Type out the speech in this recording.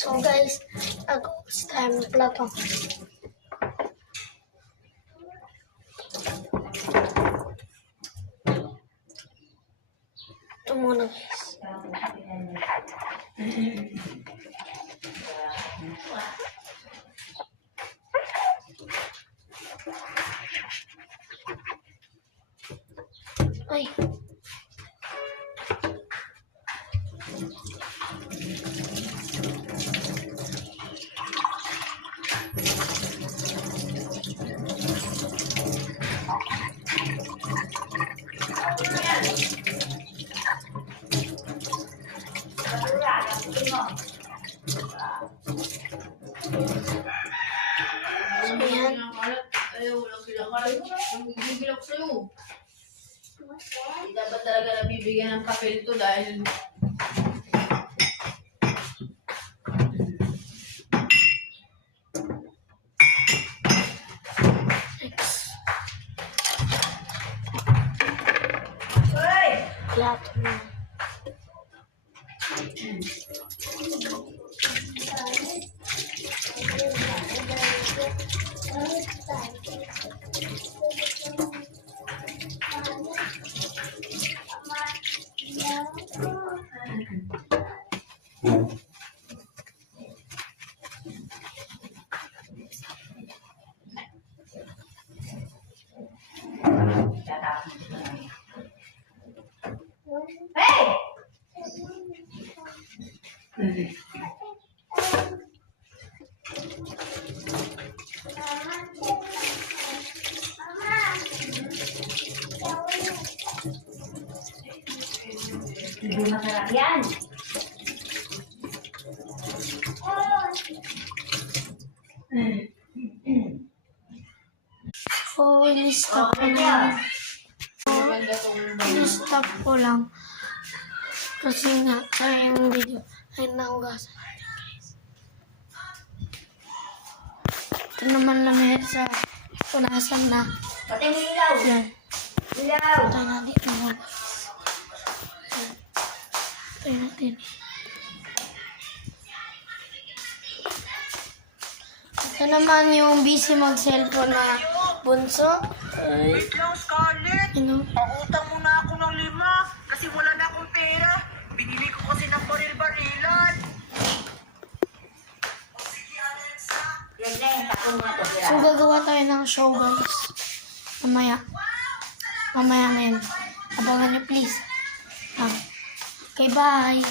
So guys, nag-uus tayo ng plato. Ito muna guys. Ay. Ayan. Ayaw, walang pinakalat. Ang bibilak sa'yo. Hindi dapat talaga nabibigyan ng papel ito dahil Plato na. Hindi masarap yan. So, i-stop ko lang. I-stop ko lang. Kasi nga, kaya yung video ay nahugasan natin guys. Ito naman lamig sa punasan na. Pati mo ilaw. Yan. Ilaw. Patay natin ito mo guys. Yan. Patay natin. Ito naman yung busy mag-cellphone na bunso. Ay. Wait lang, Scarlett. Ano? Pangutang mo na ako ng 5 kasi wala na akong pera. Binili ko kasi ng baril-barilan. Yan na yung takong mga to. So, gagawa tayo ng show, guys. Mamaya. Mamaya na yun. Abangan nyo, please. Okay, bye.